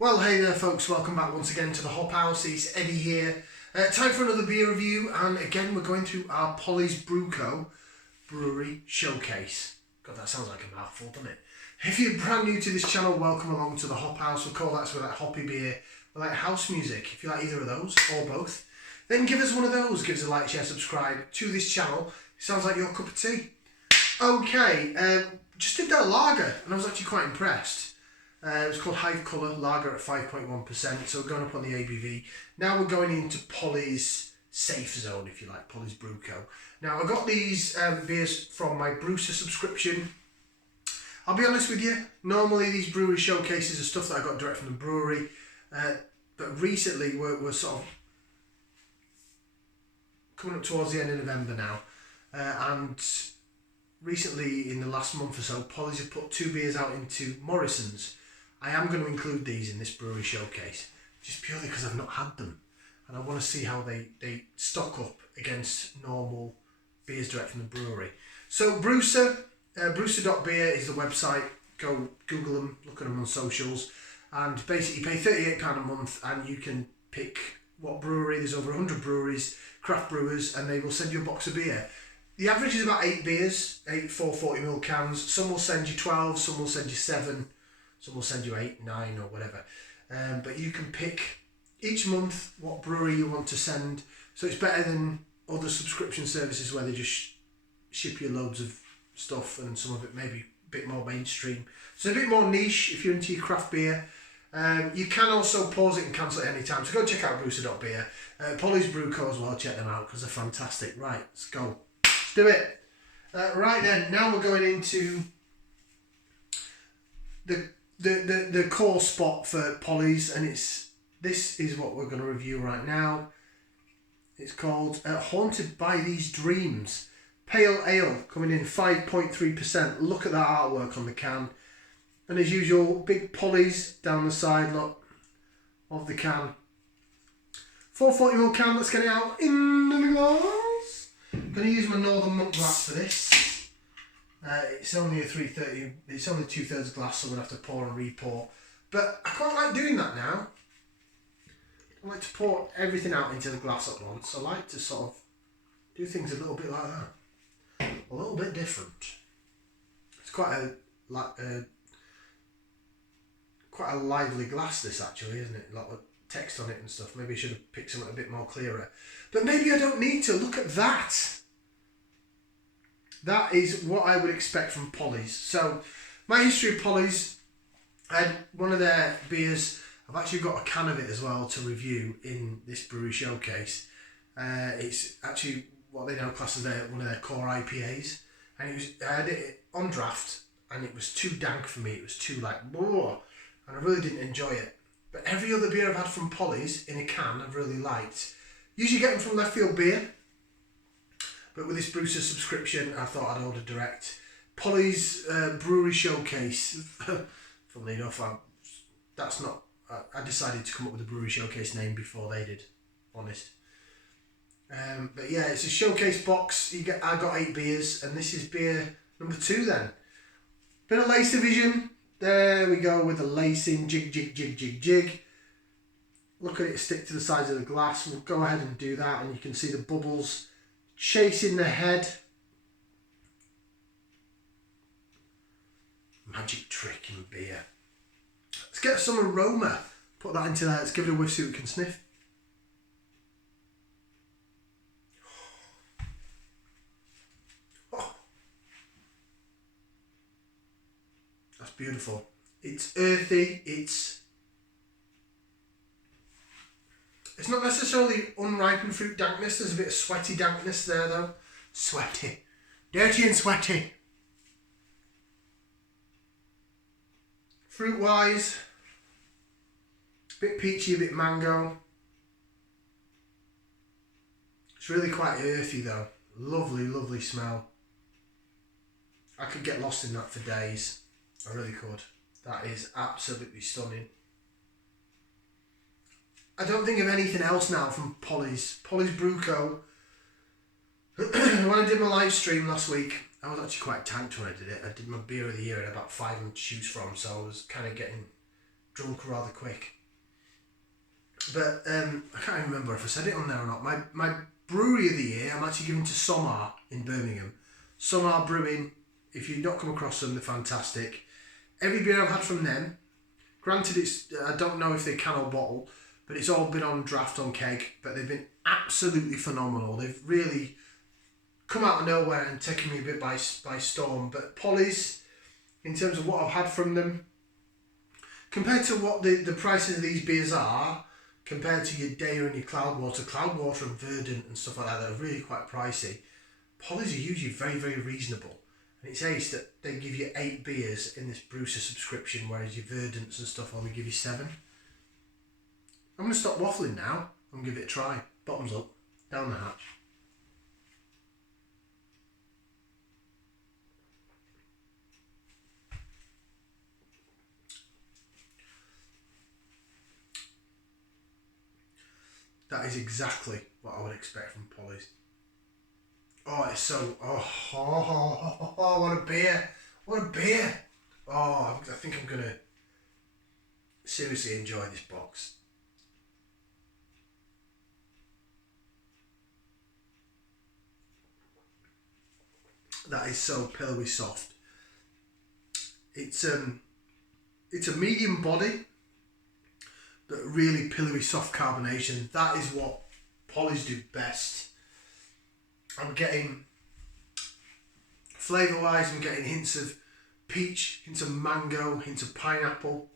Well, hey there folks, welcome back once again to the Hop House. It's Eddie here. Time for another beer review, and again we're going through our Polly's Brew Co. Brewery Showcase. God, that sounds like a mouthful, doesn't it? If you're brand new to this channel, welcome along to the Hop House. We call that so we like hoppy beer, we like house music. If you like either of those, or both, then give us one of those. Give us a like, share, subscribe to this channel. It sounds like your cup of tea. Okay, just did that lager, and I was actually quite impressed. It was called Hive Colour Lager at 5.1%, so we're going up on the ABV. Now we're going into Polly's safe zone, if you like, Polly's Brew Co. Now I got these beers from my Brewser subscription. I'll be honest with you, normally these brewery showcases are stuff that I got direct from the brewery, but recently we're sort of coming up towards the end of November now, and recently in the last month or so, Polly's have put two beers out into Morrison's. I am going to include these in this brewery showcase, just purely because I've not had them. And I want to see how they stock up against normal beers direct from the brewery. So Brewser, Brewser.beer is the website. Go Google them, look at them on socials. And basically you pay £38 a month and you can pick what brewery. There's over 100 breweries, craft brewers, and they will send you a box of beer. The average is about 8 beers, 8 440ml cans. Some will send you 12, some will send you 7. Some will send you 8, 9 or whatever. But you can pick each month what brewery you want to send. So it's better than other subscription services where they just ship you loads of stuff and some of it maybe a bit more mainstream. So a bit more niche if you're into your craft beer. You can also pause it and cancel it any time. So go check out Brewser.beer. Polly's Brew Co as well, check them out because they're fantastic. Right, let's go. Let's do it. Right then, now we're going into the core spot for Polly's, and this is what we're going to review right now. It's called Haunted by These Dreams Pale Ale, coming in 5.3%. Look at that artwork on the can, and as usual, big Polly's down the side look of the can. 440ml can. Let's get it out in the glass. I'm going to use my Northern Monk glass for this. It's only a 330. It's only 2/3 glass, so I'm gonna have to pour and re-pour. But I quite like doing that now. I like to pour everything out into the glass at once. I like to sort of do things a little bit like that, a little bit different. It's quite a lively glass, this actually, isn't it? A lot of text on it and stuff. Maybe I should have picked something a bit more clearer. But maybe I don't need to. Look at that. That is what I would expect from Polly's. So, my history of Polly's, I had one of their beers. I've actually got a can of it as well to review in this brewery showcase. It's actually what they now class as one of their core IPAs. And I had it on draft, and it was too dank for me. It was too like, whoa, and I really didn't enjoy it. But every other beer I've had from Polly's in a can, I've really liked. Usually get them from Left Field Beer. But with this Brewser subscription, I thought I'd order direct. Polly's Brewery Showcase. Funnily enough, I decided to come up with a Brewery Showcase name before they did. Honest. But yeah, it's a showcase box. I got 8 beers, and this is beer number 2 then. Bit of lace division. There we go with the lacing. Jig, jig, jig, jig, jig. Look at it stick to the sides of the glass. We'll go ahead and do that, and you can see the bubbles chasing the head. Magic trick in beer. Let's get some aroma. Put that into there. Let's give it a whiff, see what we can sniff. Oh. That's beautiful. It's earthy. It's not necessarily unripened fruit dankness. There's a bit of sweaty dankness there though. Sweaty. Dirty and sweaty. Fruit wise, a bit peachy, a bit mango. It's really quite earthy though. Lovely, lovely smell. I could get lost in that for days. I really could. That is absolutely stunning. I don't think of anything else now from Polly's Brew Co. When I did my live stream last week, I was actually quite tanked when I did it. I did my beer of the year and about 5 to choose from, so I was kind of getting drunk rather quick. But I can't even remember if I said it on there or not. My brewery of the year, I'm actually giving to Somar in Birmingham. Somar Brewing, if you've not come across them, they're fantastic. Every beer I've had from them, granted I don't know if they can or bottle, but it's all been on draft on keg, but they've been absolutely phenomenal. They've really come out of nowhere and taken me a bit by storm. But Polly's, in terms of what I've had from them, compared to what the prices of these beers are, compared to your Daya and your Cloudwater and Verdant and stuff like that are really quite pricey. Polly's are usually very, very reasonable. And it's ace that they give you 8 beers in this Brewser subscription, whereas your Verdants and stuff only give you 7. I'm going to stop waffling now and give it a try. Bottoms up, down the hatch. That is exactly what I would expect from Polly's. Oh, it's so... Oh, what a beer. What a beer. Oh, I think I'm going to seriously enjoy this box. That is so pillowy soft. It's a medium body, but really pillowy soft carbonation. That is what Polly's do best. I'm getting, flavour wise, I'm getting hints of peach, hints of mango, hints of pineapple.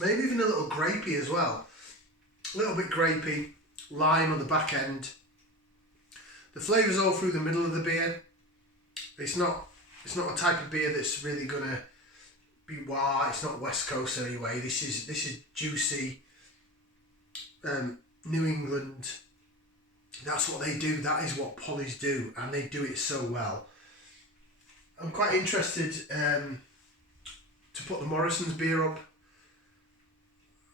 Maybe even a little grapey as well. A little bit grapey, lime on the back end. The flavour's all through the middle of the beer. It's not a type of beer that's really gonna be wow. It's not West Coast anyway. This is juicy. New England. That's what they do. That is what Polly's do, and they do it so well. I'm quite interested to put the Morrison's beer up.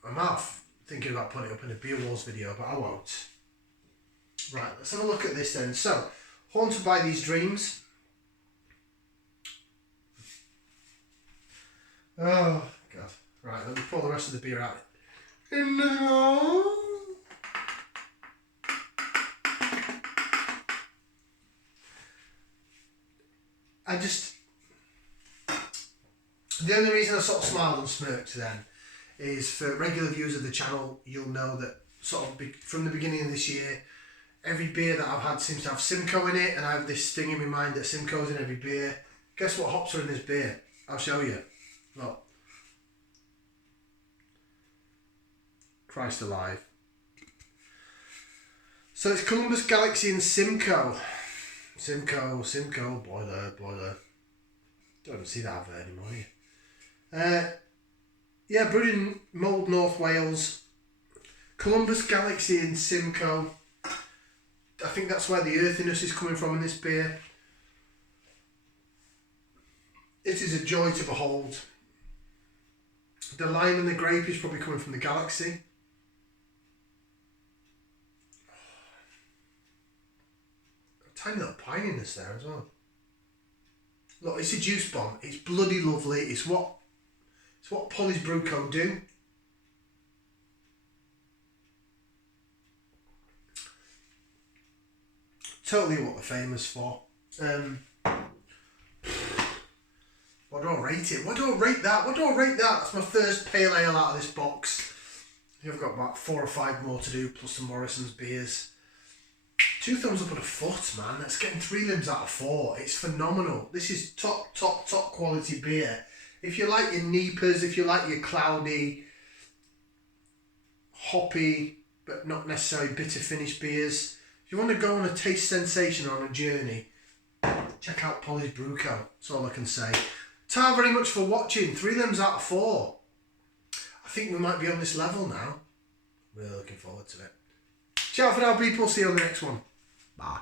I'm half thinking about putting it up in a Beer Wars video, but I won't. Right, let's have a look at this then. So, Haunted by These Dreams. Oh, God. Right, let me pour the rest of the beer out. No. The only reason I sort of smiled and smirked then is for regular viewers of the channel, you'll know that sort of from the beginning of this year, every beer that I've had seems to have Simcoe in it, and I have this thing in my mind that Simcoe's in every beer. Guess what hops are in this beer? I'll show you. Look. Christ alive. So it's Columbus, Galaxy and Simcoe. Simcoe, boiler. Don't even see that advert anymore, you? Yeah, brewed in Mold, North Wales. Columbus, Galaxy and Simcoe. I think that's where the earthiness is coming from in this beer. It is a joy to behold. The lime and the grape is probably coming from the Galaxy. A tiny little pininess there as well. Look, it's a juice bomb. It's bloody lovely. It's what Polly's Brew Co. do. Totally what they're famous for. What do I rate it? What do I rate that? That's my first pale ale out of this box. I've got about 4 or 5 more to do, plus some Morrison's beers. 2 thumbs up and a foot, man. That's getting 3 limbs out of 4. It's phenomenal. This is top quality beer. If you like your Neepers, if you like your cloudy, hoppy, but not necessarily bitter finish beers, if you want to go on a taste sensation or on a journey, check out Polly's Brew Co. That's all I can say. Ta very much for watching. 3 limbs out of 4. I think we might be on this level now. Really looking forward to it. Ciao for now, people. See you on the next one. Bye.